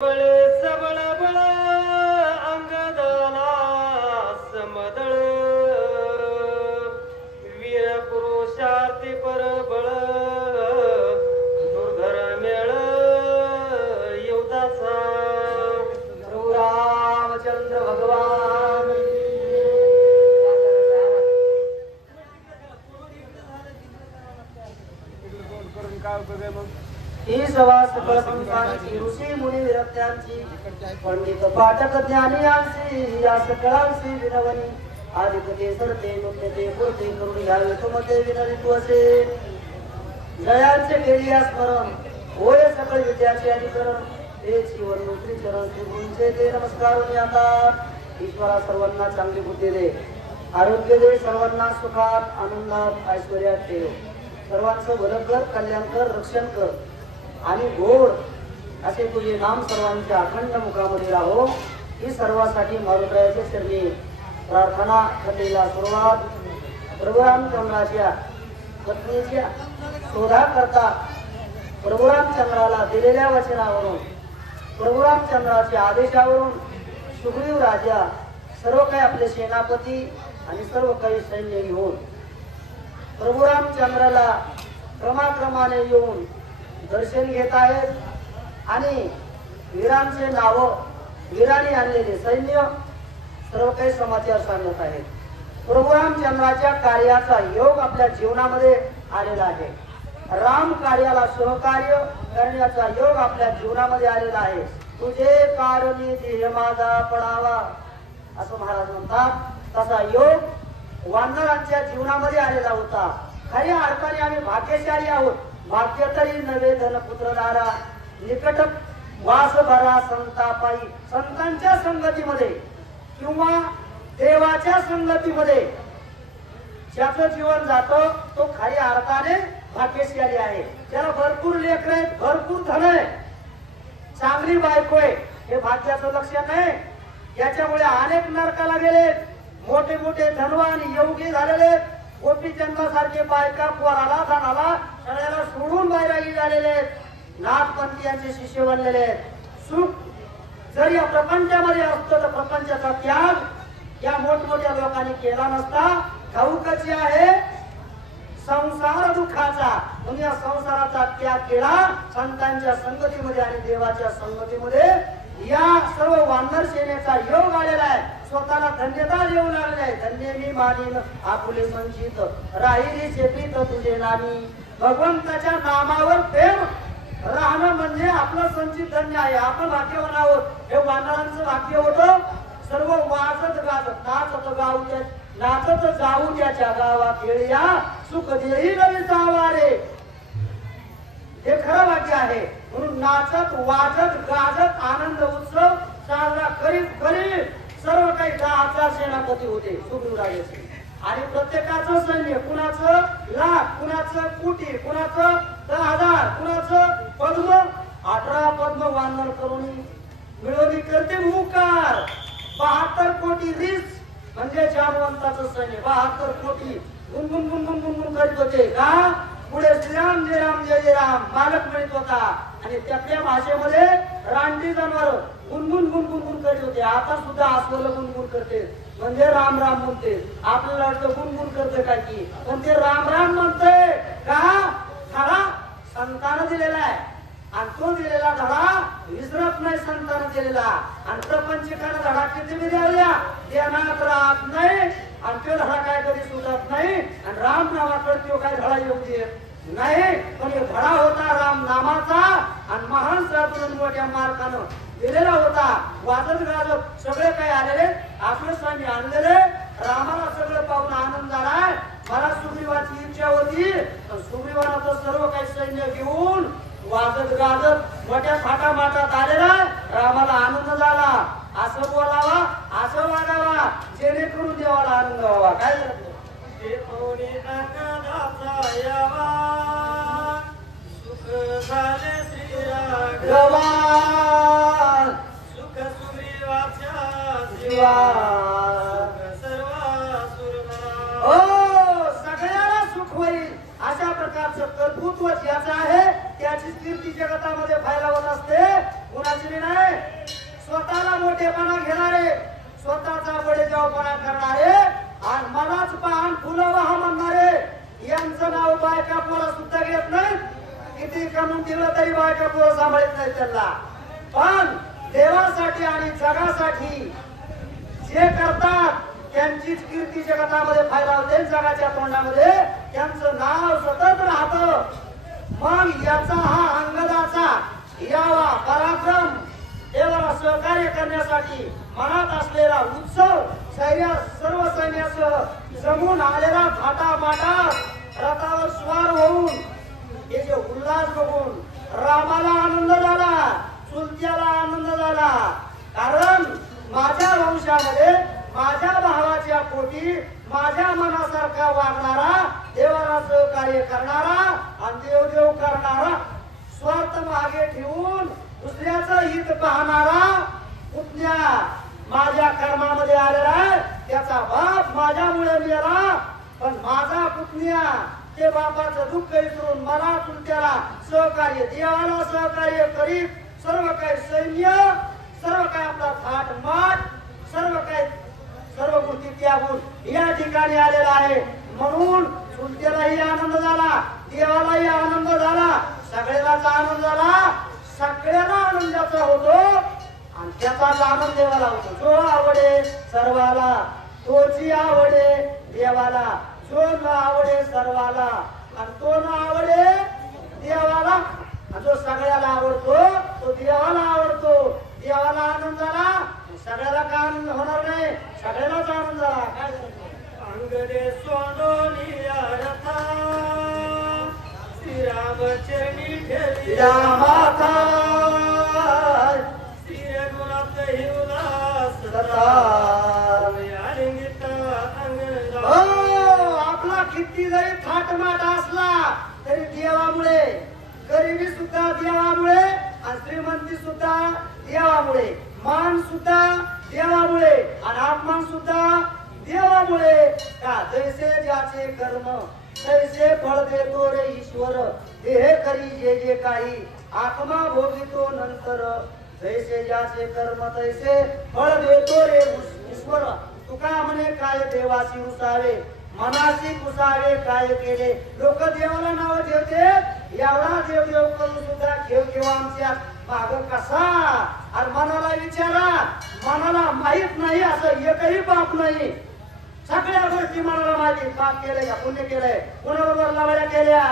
बळ सबळ बळ अंगदला समदळ वीर पुरुषार्थी परबळ दुर्धर मेळ युद्धाचा प्रभू रामचंद्र भगवान ही सभा सकळ संतांची ऋषी मुनी विरक्त्यांची पंडित पाठक ज्ञानी यांची या सकळांची विनवणी आदिपते सरते मुक्ते पुरते करून घ्यावे तुमते विनवितो असे जयांचे केली स्मरण होय सकळ विद्याचे अधिकरण ते जीवन नोकरी चरण गुरुंचे ते नमस्कार आता ईश्वरा सर्वांना चांगली बुद्धी दे आरोग्य दे सर्वांना सुखात आनंदात ऐश्वर्यात ठेव सर्वांचं भलं कर कल्याण कर रक्षण कर आणि गोड असे तुझे नाम सर्वांच्या अखंड मुखामध्ये राहो ही सर्वांसाठी मारुतीचे चरणी प्रार्थना कथेला सुरुवात प्रभू रामचंद्राच्या पत्नीच्या शोधा करता प्रभू रामचंद्राला दिलेल्या वचनावरून प्रभू रामचंद्राच्या आदेशावरून सुग्रीव राजा सर्व काही आपले सेनापती आणि सर्व काही सैन्य घेऊन प्रभू रामचंद्राला क्रमाक्रमाने येऊन दर्शन घेत आहेत आणि वीरांचे नाव वीरांनी आणलेले सैन्य सर्व काही समाचार सांगत आहेत. प्रभू रामचंद्राच्या कार्याचा योग आपल्या जीवनामध्ये आलेला आहे. राम कार्याला सहकार्य करण्याचा योग आपल्या जीवनामध्ये आलेला आहे. तुझे कारणी देह माझा पडावा असं महाराज म्हणतात. तसा योग वानरांच्या जीवनामध्ये आलेला होता. खऱ्या अर्थाने आम्ही भाग्यशाली आहोत. भाग्य तरी नवे धन पुत्रधारा निकट वास भरा संतापाई संतांच्या संगतीमध्ये किंवा देवाच्या संगतीमध्ये ज्याचं जीवन जातो तो खऱ्या अर्थाने भाग्यशाली आहे. त्याला भरपूर लेकर आहेत, भरपूर धन आहे, चांगली बायको आहे, हे भाग्याचं लक्षण नाही. याच्यामुळे अनेक नरकाला गेले, मोठे मोठे धनवान योगी झालेले, गोपीचंदासारखे बायका पोराला धनाला सगळ्याला सोडून बैरागी झालेले, नाथपंथीयांचे शिष्य बनलेले. सुख जर या प्रपंचामध्ये असतं तर प्रपंचाचा त्याग या मोठमोठ्या लोकांनी केला नसता. ठाऊकची आहे संसार दुःखाचा, म्हणून या संसाराचा त्याग केला संतांच्या संगतीमध्ये आणि देवाच्या संगतीमध्ये. या सर्व वानर सेनेचा योग आलेला आहे. स्वतःला धन्यता देऊन आलेला आहे. धन्य मी मानीन आपुले संचित राहिली शेतीत तुझे नामी. भगवंताच्या नामावर प्रेम राहणं म्हणजे आपलं संचित धन्य आहे. आपण भाग्यवान आहोत. हे वानरांचं भाग्य होतं. सर्व वाजत गाजत नाचत गाऊ नाचत जाऊ त्याच्या गावा खेळया सुख देई रवी सावारे. हे खरं भाग्य आहे. म्हणून नाचत वाजत गाजत आनंद उत्सव साजरा करीत करीत सर्व काही 10,000 सेनापती होते सुग्रीवराजाचे. आणि प्रत्येकाचं सैन्य कुणाचं लाख, कुणाचं कोटी, कुणाचं 10,000, कुणाचं पद्म 18 पद्म वानर करून मिळवणी करते मुकार. 72 कोटी रीस म्हणजे जामवंताचं सैन्य 72 कोटी गुणगुण गुणगुण गुणगुण करीत होते. का पुढे श्रीराम जय राम जय जय राम मालक म्हणत होता आणि त्याच्या भाषेमध्ये रानटी जनावर गुणगुण गुणगुण गुण करीत होते. आता सुद्धा अस्वल गुणगुण करते म्हणजे राम राम म्हणते. आपल्याला वाटतं गुणगुण करते काय की, पण ते राम राम म्हणते. का धडा संतानं दिलेला आहे आणि तो दिलेला धडा विसरत नाही. संतानं दिलेला आणि प्रपंचिकानं धडा किती बी द्यावल्या देण्यात राहत नाही आणि तो धडा काय कधी सुटत नाही. आणि राम नावाकडे तो काय धडा येऊ देत नाही. पण हे धडा होता राम नामाचा आणि महान साधून मोठ्या मार्गानं दिलेला होता. वाजत गाजत सगळे काही आलेले आपलं स्वामी आणलेले. रामाला सगळं पाहून आनंद झालाय. मला सुग्रीवाची इच्छा होती पण सुग्रीवाला सर्व काही सैन्य घेऊन वाजत गाजत मोठ्या थाटामाटात आलेला. रामाला आनंद झाला. असं बोलावा असं वागावा जेणेकरून देवाला आनंद व्हावा. काय सुख झाले श्रीराघवा सुख सुग्रीवाच्या जीवा सर्व सगळ्याला सुख होईल अशा प्रकारचं कर्तृत्व ज्याचं आहे त्याची कीर्ती जगतामध्ये फैलावत असते. कुणाची नाही. स्वतःला मोठेपणा घेणारे, स्वतःचा बडेजावपणा करणारे आणि मलाच पाहून फुलं वाह म्हणणारे यांचं नाव बायका पोरं सुद्धा घेत नाही. किती कमवून दिलं तरी बायका पोरं सांभाळत नाही त्यांना. पण देवासाठी आणि जगासाठी जे करतात त्यांचीच कीर्ती जगतामध्ये फैलावते, जगाच्या तोंडामध्ये त्यांचं नाव सतत राहतं. मग याचा हा अंगदाचा यावा पराक्रम देवाला सहकार्य करण्यासाठी मनात असलेला उत्सव सर्व सैन्यासह जमून आलेला थाटामाटा रथावर स्वार होऊन हे जे उल्हास बघून रामाला आनंद झाला, चुलत्याला आनंद झाला. कारण माझ्या वंशामध्ये माझ्या भावाच्या पोटी माझ्या मनासारखा वागणारा, देवाला सहकार्य करणारा आणि देवदेव करणारा, स्वार्थ मागे ठेवून दुसऱ्याचं हित पाहणारा पुतण्या माझ्या कर्मामध्ये आलेला आहे. त्याचा बाप माझ्यामुळे मेला, पण माझा पुतण्या ते बापाचं दुःख विसरून मला चुलत्याला सहकार्य, देवाला सहकार्य करीत सर्व काही सैन्य, सर्व काही आपला थाटमाट, सर्व गोष्टी त्यागून या ठिकाणी आलेला आहे. म्हणून चुलत्यालाही आनंद झाला, देवालाही आनंद झाला, सगळ्यालाच आनंद झाला. सगळ्याला आनंदाचा होतो आणि त्याचाच आनंद देवाला होतो. जो आवडे सर्वाला तोची आवडे देवाला, जो न आवडे सर्वाला आणि तो न आवडे देवाला. जो सगळ्याला आवडतो तो देवाला आवडतो. देवाला आनंद झाला, सगळ्याला काय आनंद होणार नाही, सगळ्यालाच आनंद झाला. काय अंगदे सोडोनिया रथा श्रीरामचरणी ठेवी माता श्री गुणात हिवलास आपला किती जरी थाटमाट असला तरी देवामुळे, गरिबी सुद्धा देवामुळे आणि श्रीमंती सुद्धा देवामुळे, मान सुद्धा देवामुळे आणि अपमान सुद्धा देवामुळे. का जैसे ज्याचे कर्म तैसे फळ देतो रे ईश्वर, देह करी जे जे काही आत्मा भोगितो नंतर. जैसे ज्याचे कर्म तैसे फळ देतो रे ईश्वर. तुका म्हणे काय देवासी रुसावे, मनासी पुसावे काय केले. लोक देवाला नाव ठेवते, एवढा देव करून सुद्धा घेव आमच्या माग कसा. आणि मनाला विचारा, मनाला माहित नाही असं एकही पाप नाही. सगळ्या गोष्टी मनाला माहिती, पाप केलंय का पुण्य केलंय, कुणाबरोबर लवड्या केल्या,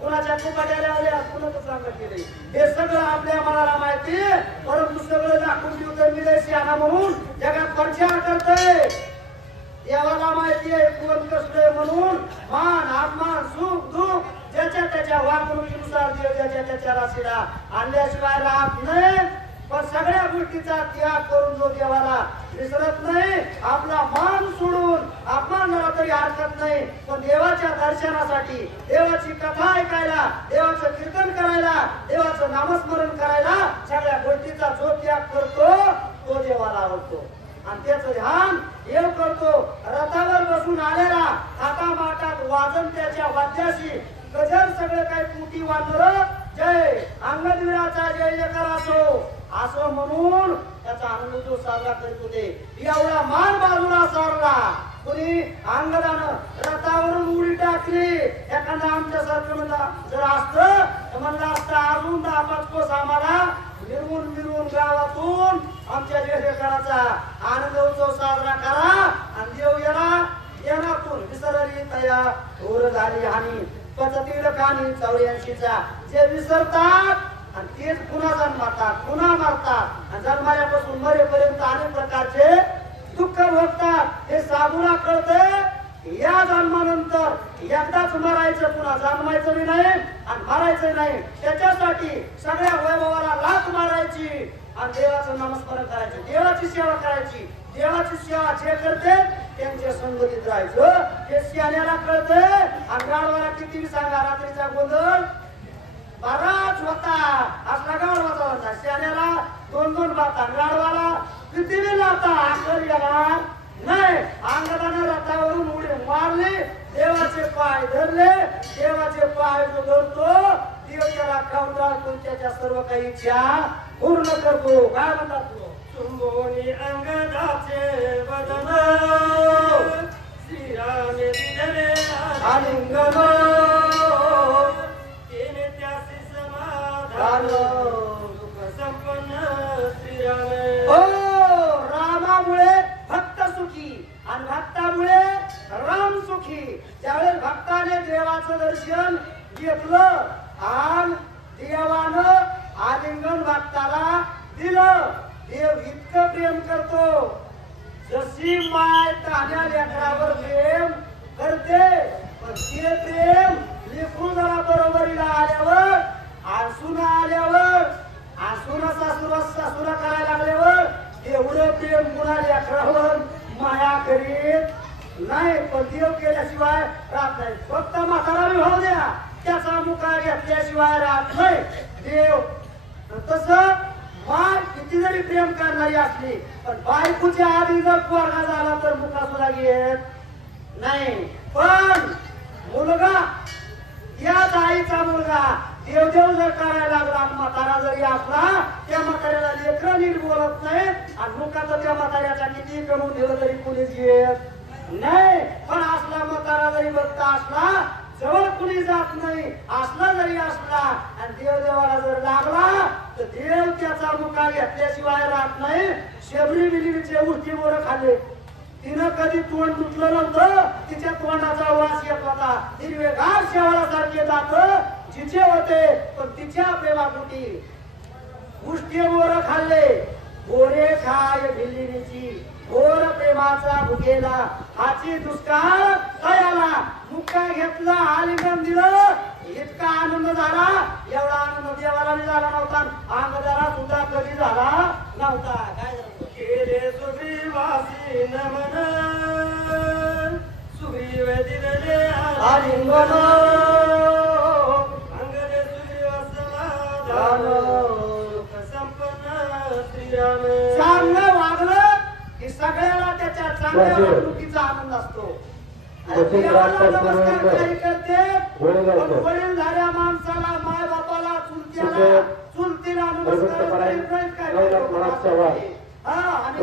कुणाच्या कुपाट्या लावल्या, कुणाचं चांगलं केलंय, हे सगळं आपल्या मनाला माहिती. परंतु सगळं दाखवून देऊ तर विदेशी आणा म्हणून जगात प्रचार करतोय. देवाला माहिती आहे कोण कसं म्हणून मान अपमान सुख दुःख ज्याच्या त्याच्या वागणुकीनुसार देव ज्याच्या त्याच्या राशीला आणल्याशिवाय राहत नाही. पण सगळ्या गोष्टीचा त्याग करून जो देवाला विसरत नाही, आपला मान सोडून अपमान झाला तरी हरकत नाही, पण देवाच्या दर्शनासाठी, देवाची कथा ऐकायला, देवाचं कीर्तन करायला, देवाचं नामस्मरण करायला सगळ्या गोष्टीचा जो त्याग करतो तो देवाला आवडतो. आणि त्याचं ध्यान येऊ करतो. रथावर बसून आलेला थाटामाटात वाजन त्याच्या वाद्याशी गजर सगळं काही कुटी वाजर जय अंगदवीराचा जय जयकार असो असं म्हणून त्याचा आनंद तो साजरा करीत होते. एवढा मान बाजूला सारला. कुणी अंगदानं रथावरून उडी टाकली, एखादा आमच्या सारखं जर असतं तर म्हणलं असतं अजून 10-5 कोस आम्हाला मिरवून गावातून आमच्या जयकाराचा आनंद उत्सव साजरा करा. आणि देव येणार येणातून विसरली तया घोर झाली हानी पचतील कानी 84चा जे विसरतात आणि तेच पुन्हा जन्मातात, पुन्हा मरतात आणि जन्माल्यापासून मरेपर्यंत अनेक प्रकारचे दुःख भोगतात. हे साधूला कळते या जन्मानंतर एकदाच मरायचं, पुन्हा जन्मायचं नाही आणि मरायचं नाही. त्याच्यासाठी सगळ्या वैभवाला लाथ मारायची आणि देवाचं नामस्मरण करायचं, देवाची सेवा करायची. देवाची सेवा जे करते त्यांच्या संगतीत राहायचं. हे शहाण्याला कळतंय. आणि गाढवाला किती सांगा रात्रीचा गोंधळ बराच होता, असला गाढवाचा होता. शहाण्याला 2-2 बाता, गाढवाला किती वेळ लावता आखर येणार नाही. अंगदानं रथावरून उडी मारली, देवाचे पाय धरले. देवाचे पाय जो धरतो देव त्याला खाऊन त्याच्या सर्व काही इच्छा पूर्ण करतो. काय म्हणतात चुंबोनी अंगदाचे वदन श्रीरामे दिले आलिंगन केले त्यासी समाधान सुख संपन्न श्रीरामे ओ रामामुळे भक्त सुखी आणि भक्तामुळे राम सुखी. त्यावेळेस भक्ताने देवाचं दर्शन घेतलं आणि देवानं आलिंगन भक्ताला दिलं. देव इतकं प्रेम करतो जशी माय तान्या लेकरावर प्रेम करते, पण ते प्रेम लेकरू जरा बरोबरीला आल्यावर आसुना आल्यावर आसुना सासुरा करायला लागल्यावर एवढं प्रेम कुणा लेकरावर माया करीत नाही. पण देव केल्याशिवाय राहत नाही. फक्त म्हातारा विभाव द्या त्याचा मुका घेतल्याशिवाय राहत नाही देव. तसं माय किती जरी प्रेम करणारी असली पण बायकोच्या आधी जर पोरगा झाला तर मुका सुद्धा घेत नाही. पण मुलगा याच आईचा मुलगा देवदेव जर करायला लागला आणि म्हातारा जरी असला त्या म्हाताऱ्याला लेकरं नीट बोलत नाही आणि मुखाचं त्या म्हाताऱ्याचा किती कमवून दिलं तरी कुणीच घेत नाही. पण असला म्हातारा जरी बघता असला जवळ कुणी जात नाही असला जरी असला आणि देवदेवाला जर लागला तर देव त्याचा मुका घेतल्याशिवाय राहत नाही. शबरी बिलीचे उलटी बोरं खाल्ले तिनं कधी तोंड तुटलं नव्हतं. तिच्या तोंडाचा वास येत होता. हिरवेगार शेवाळासारखे दात जिचे होते पण तिच्या प्रेमापोटी उष्टी बोरं खाल्ले. बोरे खाय भिल्लीची घोर प्रेमाचा भुकेला हाची दुष्काळ तयाला मुक्का घेतला आलिंगन दिलं. इतका आनंद झाला एवढा आनंद देवाला झाला नव्हता. अंगदारा सुद्धा कधी झाला नव्हता. काय झालं केले सुग्रीवासी नमन सुग्रीव दिले आलिंगन अंगदे सुग्रीव समाधान सुख संपन्न श्रीरामे. चांगलं वागलं की सगळ्याला त्याच्या चांगल्या वागणुकीचा आनंद असतो. देवाला नमस्कार काही करते वडीलधाऱ्या माणसाला माय बापाला चुलतीला नमस्कार करीत नाहीत काय. आणि